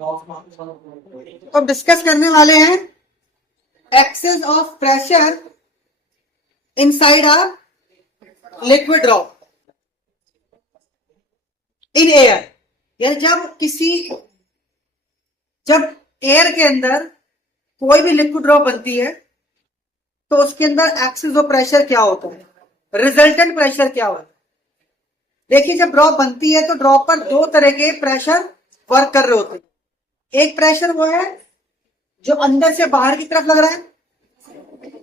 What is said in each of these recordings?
तो डिस्कस करने वाले हैं excess of pressure inside a liquid drop in air. यानी जब एयर के अंदर कोई भी लिक्विड ड्रॉप बनती है तो उसके अंदर एक्सेस ऑफ प्रेशर क्या होता है, रिजल्टेंट प्रेशर क्या होता है। देखिए, जब ड्रॉप बनती है तो ड्रॉप पर दो तरह के प्रेशर वर्क कर रहे होते हैं। एक प्रेशर वो है जो अंदर से बाहर की तरफ लग रहा है,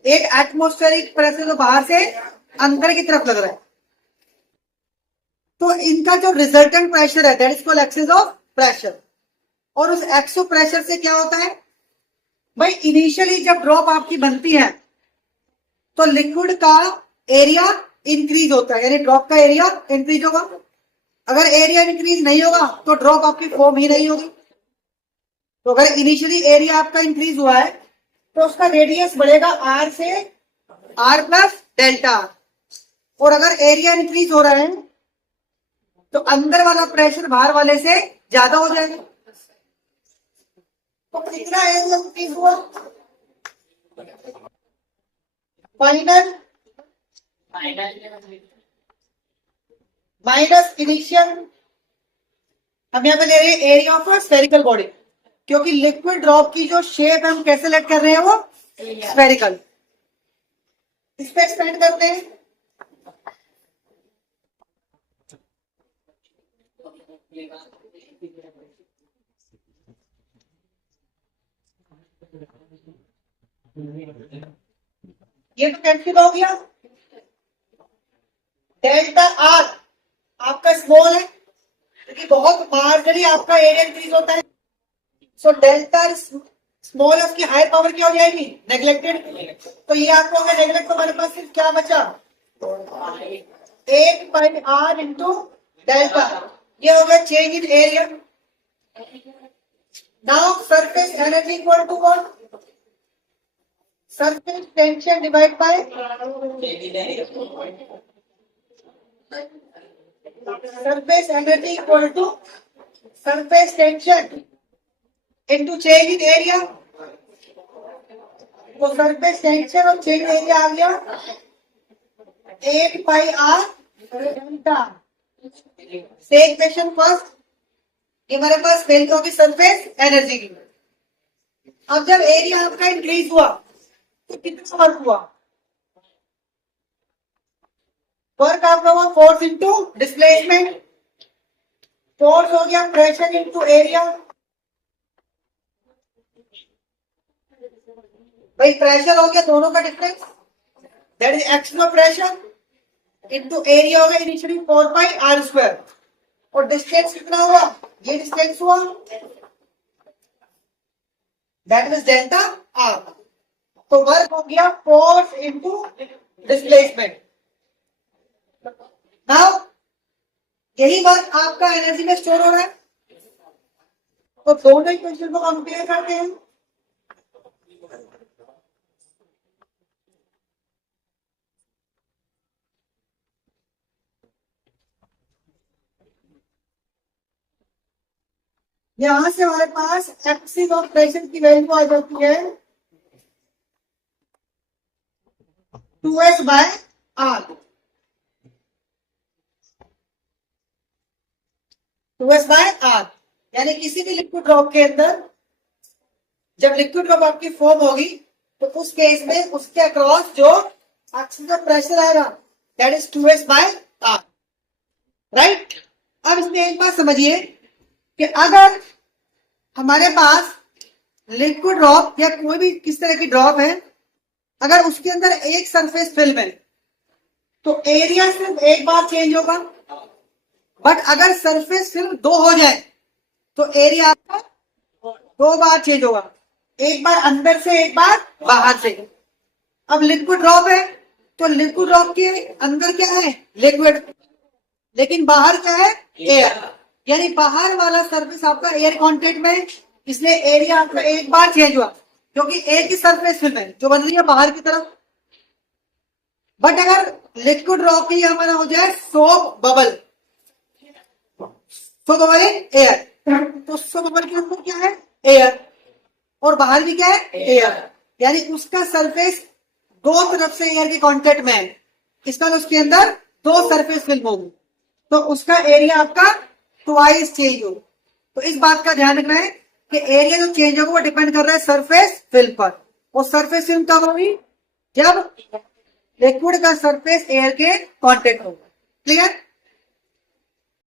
एक एटमॉस्फेरिक प्रेशर जो बाहर से अंदर की तरफ लग रहा है। तो इनका जो रिजल्टेंट प्रेशर है that is called excess of pressure. और उस एक्सेस ऑफ प्रेशर से क्या होता है भाई, इनिशियली जब ड्रॉप आपकी बनती है तो लिक्विड का एरिया इंक्रीज होता है, यानी ड्रॉप का एरिया इंक्रीज होगा। अगर एरिया इंक्रीज नहीं होगा तो ड्रॉप आपकी फॉर्म ही नहीं होगी। तो अगर इनिशियली एरिया आपका इंक्रीज हुआ है तो उसका रेडियस बढ़ेगा आर से आर प्लस डेल्टा। और अगर एरिया इंक्रीज हो रहा है तो अंदर वाला प्रेशर बाहर वाले से ज्यादा हो जाएगा। तो कितना एरिया इंक्रीज हुआ, फाइनल माइनस इनिशियल। हम यहाँ पे ले रहे हैं एरिया ऑफ स्फेरिकल बॉडी, क्योंकि लिक्विड ड्रॉप की जो शेप हम कैसे लेट कर रहे हैं वो स्फेरिकल। इस पे एक्सपेंड करते हैं। ये तो कैंसिल हो गया। डेल्टा आर आपका स्मॉल है क्योंकि बहुत मार्जिनली आपका एरिया इंक्रीज होता है। सो डेल्टा स्मॉल उसकी हायर पावर क्या हो जाएगी, नेग्लेक्टेड। तो ये आपको अगर नेग्लेक्ट तो हमारे पास सिर्फ क्या बचा, 8 पाई आर इंटू डेल्टा। ये हो गया change in area. Now surface energy equal to what, surface tension divide by surface energy equal to surface tension into change in area. तो सरफेस टेंशन और चेंज एरिया आ गया 8 pi r delta. से equation first, ये हमारे पास value होगी surface energy की। अब जब एरिया आपका इंक्रीज हुआ तो कितना वर्क हुआ, वर्क आपका हुआ फोर्स इंटू डिस्प्लेसमेंट। फोर्स हो गया प्रेशर इंटू एरिया। भाई प्रेशर हो गया दोनों का difference, that is action of pressure into area हो गया इनिशियली 4 पाई आर स्क्वायर। और डिस्टेंस कितना हुआ, ये डिस्टेंस हुआ, दैट इज डेल्टा आर। तो वर्क हो गया फोर्स इंटू डिस्प्लेसमेंट। नाउ यही वर्क आपका एनर्जी में स्टोर हो रहा है। तो दोनों इक्वेशन को कंपेयर करते हैं। यहां से हमारे पास एक्सिस ऑफ प्रेशर की वैल्यू आ जाती है 2s by are. 2s by are यानी किसी भी लिक्विड ड्रॉप के अंदर जब लिक्विड ड्रॉप आपकी फॉर्म होगी तो उस केस में उसके अक्रॉस जो एक्सिस ऑफ प्रेशर आएगा that is 2s by r, right. अब इसमें एक बात समझिए कि अगर हमारे पास लिक्विड ड्रॉप या कोई भी किस तरह की ड्रॉप है, अगर उसके अंदर एक सरफेस फिल्म है तो एरिया सिर्फ एक बार चेंज होगा। बट अगर सरफेस फिल्म दो हो जाए तो एरिया आपका दो बार चेंज होगा, एक बार अंदर से एक बार बाहर से। अब लिक्विड ड्रॉप है तो लिक्विड ड्रॉप के अंदर क्या है, लिक्विड, लेकिन बाहर क्या है, एयर। यानी बाहर वाला सरफेस आपका एयर कांटेक्ट में, इसलिए एरिया आपका एक बार चेंज हुआ क्योंकि एक ही सरफेस फिल्म है जो बन रही है बाहर की तरफ। बट अगर लिक्विड ड्रॉप ही हमारा हो जाए सोप बबल इन एयर, तो सब बबल के अंदर क्या है, एयर, और बाहर भी क्या है, एयर, यानी उसका सरफेस दो तरफ से एयर के कांटेक्ट में है, इसका तो उसके अंदर दो सरफेस फिल्म होगी, तो उसका एरिया आपका ट्वाइस चेंज होगा। तो इस बात का ध्यान रखना है कि एरिया जो चेंज होगा वो डिपेंड कर रहा है सरफेस फिल्म पर, और सरफेस फिल्म कब होगी, जब लिक्विड का सरफेस एयर के कांटेक्ट होगा। क्लियर?